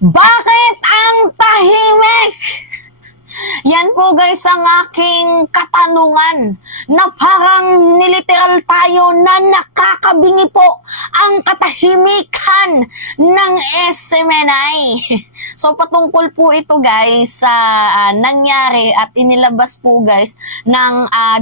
Bakit ang tahimik? Yan po guys ang aking katanungan na parang niliteral tayo na nakakabingi po ang katahimikan ng SMNI. So patungkol po ito guys sa nangyari at inilabas po guys ng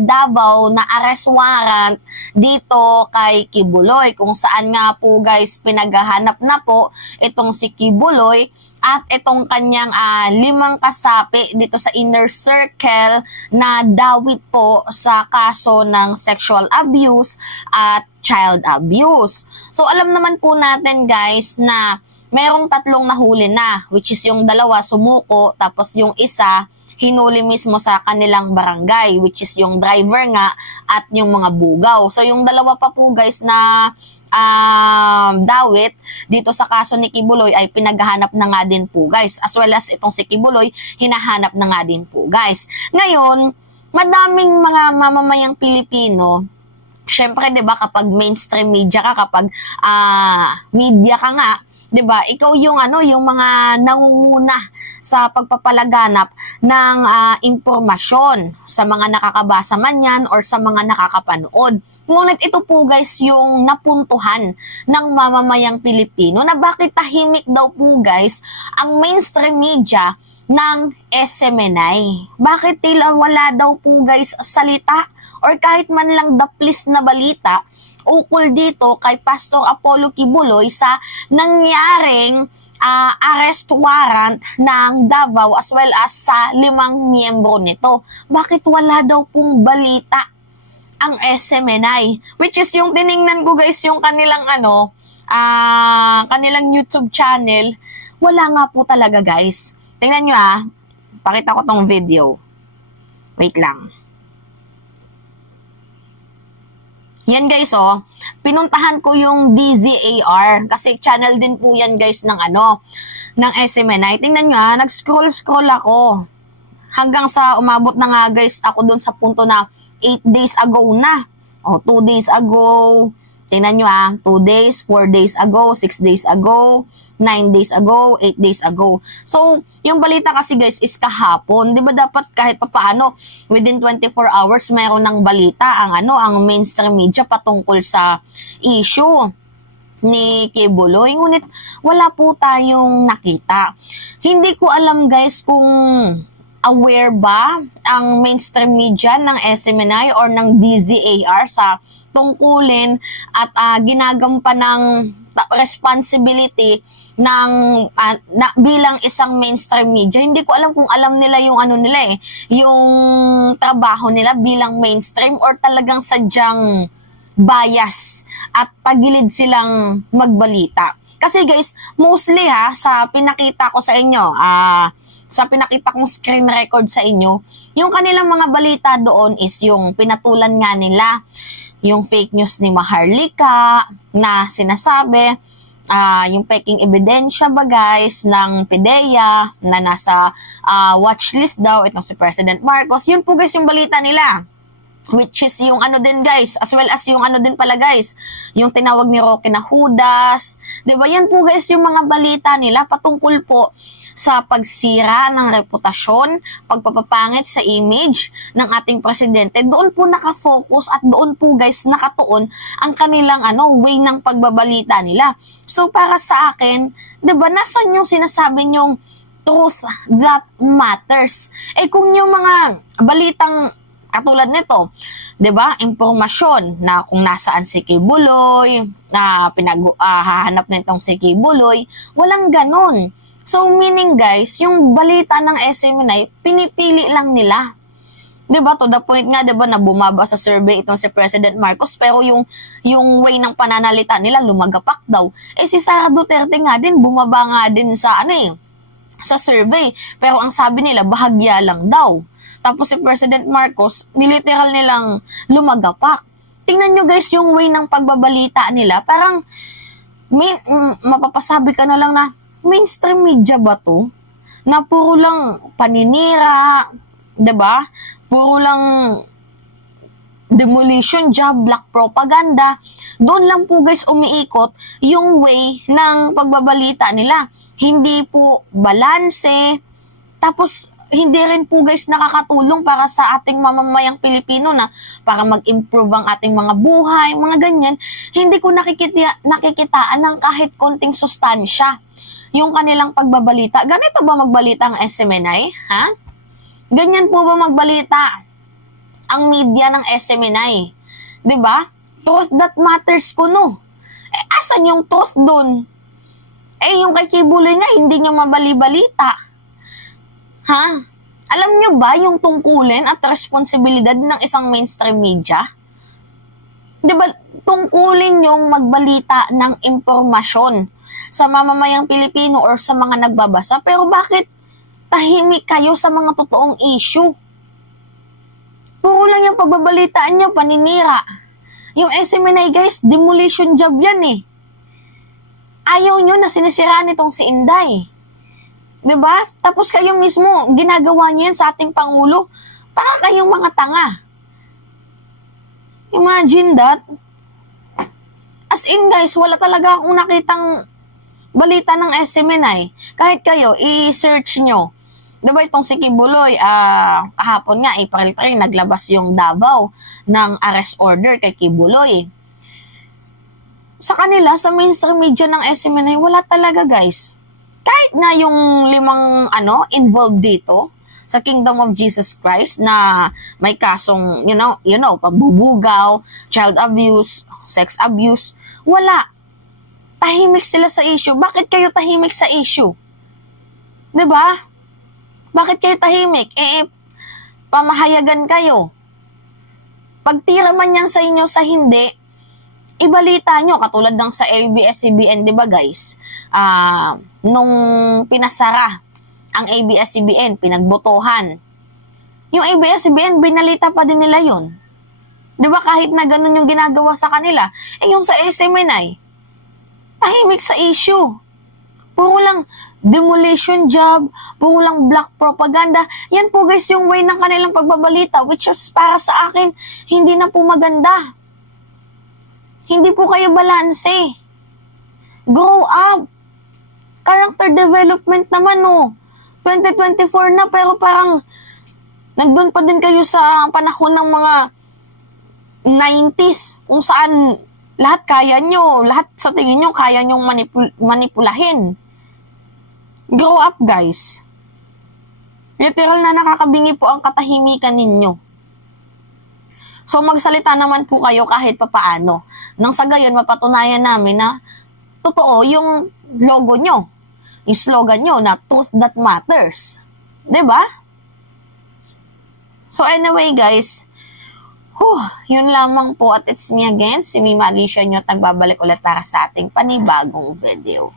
Davao na arrest warrant dito kay Kibuloy, kung saan nga po guys pinaghahanap na po itong si Kibuloy at itong kanyang 5 kasapi dito sa inner circle na dawit po sa kaso ng sexual abuse at child abuse. So alam naman po natin guys na merong 3 nahuli na, which is yung 2 sumuko, tapos yung isa hinuli mismo sa kanilang barangay, which is yung driver nga at yung mga bugaw. So yung 2 pa po guys na dawit dito sa kaso ni Kibuloy ay pinaghahanap na nga din po guys, as well as itong si Kibuloy hinahanap na nga din po guys. Ngayon, madaming mga mamamayang Pilipino, syempre 'di ba kapag mainstream media ka, kapag media ka nga, 'di ba? Ikaw yung yung mga nangunguna sa pagpapalaganap ng impormasyon sa mga nakakabasa man yan or sa mga nakakapanood. Ngunit ito po guys yung napuntuhan ng mamamayang Pilipino na bakit tahimik daw po guys ang mainstream media ng SMNI. Bakit tila wala daw po guys salita or kahit man lang daplis na balita ukol dito kay Pastor Apollo Kibuloy sa nangyaring arrest warrant ng Davao as well as sa 5 miyembro nito. Bakit wala daw pong balita ang SMNI? Which is yung tiningnan ko guys yung kanilang kanilang YouTube channel, wala nga po talaga guys. Tingnan nyo pakita ko tong video. Wait lang. Yan guys pinuntahan ko yung DZAR kasi channel din po yan guys ng ng SMNI. Tingnan nyo nag-scroll ako hanggang sa umabot na nga guys ako dun sa punto na 8 days ago na. 2 days ago. Tingnan nyo 2 days, 4 days ago, 6 days ago, 9 days ago, 8 days ago. So, yung balita kasi guys is kahapon. Di ba dapat kahit papaano within 24 hours mayroon ng balita ang mainstream media patungkol sa issue ni Kibuloy. Ngunit wala po tayong nakita. Hindi ko alam guys kung aware ba ang mainstream media ng SMNI or ng DZAR sa tungkulin at ginagampan ng responsibility ng bilang isang mainstream media. Hindi ko alam kung alam nila yung yung trabaho nila bilang mainstream or talagang sadyang bias at pagilid silang magbalita. Kasi guys, mostly sa pinakita ko sa inyo, sa pinakita kong screen record sa inyo, yung kanilang mga balita doon is yung pinatulan nga nila yung fake news ni Maharlika na sinasabi, yung peking ebidensya ba guys ng PDEA na nasa watchlist daw itong si President Marcos. Yun po guys yung balita nila. Which is yung din guys, as well as yung din pala guys, yung tinawag ni Roque na Judas. Diba yan po guys yung mga balita nila patungkol po sa pagsira ng reputasyon, pagpapapangit sa image ng ating presidente. Doon po nakafocus at doon po guys nakatuon ang kanilang way ng pagbabalita nila. So para sa akin, 'di ba, nasan yung sinasabi nyong truth that matters? Kung yung mga balitang katulad nito, 'di ba? Impormasyon na kung nasaan si Kibuloy, na hahanap na itong si Kibuloy, walang ganon. So, meaning guys, yung balita ng SMNI, pinipili lang nila. 'Di ba? To the point nga, 'di ba, na bumaba sa survey itong si President Marcos, pero yung way ng pananalita nila lumagapak daw. Si Sara Duterte nga din, bumaba nga din sa sa survey. Pero ang sabi nila, bahagya lang daw. Tapos si President Marcos, niliteral nilang lumagapak. Tingnan nyo guys yung way ng pagbabalita nila. Parang, mapapasabi ka na lang na, mainstream media ba to? Na puro lang paninira, 'di ba? Puro lang demolition job, black propaganda. Doon lang po guys umiikot yung way ng pagbabalita nila. Hindi po balanse. Tapos hindi rin po guys nakakatulong para sa ating mamamayang Pilipino na para mag-improve ang ating mga buhay, mga ganyan. Hindi ko nakikitaan ng kahit konting sustansya yung kanilang pagbabalita. Ganito ba magbalita ang SMNI? Ha? Ganyan po ba magbalita ang media ng SMNI? 'Di ba? Truth that matters kuno. Asan yung truth doon? Yung kay Kibuloy nga hindi niyo mabali-balita. Ha? Alam nyo ba yung tungkulin at responsibilidad ng isang mainstream media? Diba, tungkulin yung magbalita ng impormasyon sa mamamayang Pilipino or sa mga nagbabasa. Pero bakit tahimik kayo sa mga totoong issue? Puro lang yung pagbabalitaan nyo, paninira. Yung SMNI guys, demolition job yan eh. Ayaw nyo na sinisiraan itong si Inday. Diba? Tapos kayo mismo, ginagawa niyo yan sa ating Pangulo. Para kayong mga tanga. Imagine that. As in guys, wala talaga akong nakitang balita ng SMNI. Kahit kayo, i-search nyo. Diba itong si Kibuloy, kahapon nga, April 3, naglabas yung Davao ng arrest order kay Kibuloy. Sa kanila, sa mainstream media ng SMNI, wala talaga guys. Kahit na yung 5 involved dito sa Kingdom of Jesus Christ na may kasong, you know, pambubugaw, child abuse, sex abuse, wala. Tahimik sila sa issue. Bakit kayo tahimik sa issue? 'Di ba? Bakit kayo tahimik? Pamahayagan kayo. Pagtira man yan sa inyo sa hindi, ibalita nyo, katulad ng sa ABS-CBN, di ba guys? Nung pinasara ang ABS-CBN, pinagbotohan. Yung ABS-CBN, binalita pa din nila yun. Di ba kahit na ganun yung ginagawa sa kanila? Yung sa SMNI, tahimik sa issue. Puro lang demolition job, puro lang black propaganda. Yan po guys yung way ng kanilang pagbabalita, which is para sa akin, hindi na po maganda. Hindi po kayo balanse. Grow up. Character development naman, 2024 na, pero parang nandun pa din kayo sa panahon ng mga 90s, kung saan lahat kaya nyo, lahat sa tingin nyo kaya nyong manipulahin. Grow up, guys. Literal na nakakabingi po ang katahimikan ninyo. So, magsalita naman po kayo kahit papaano. Nang sa gayon, mapatunayan namin na totoo yung logo nyo. Yung slogan nyo na truth that matters. 'Di ba? So, anyway guys, yun lamang po at it's me again, si Mima Alicia nyo, nagbabalik ulit para sa ating panibagong video.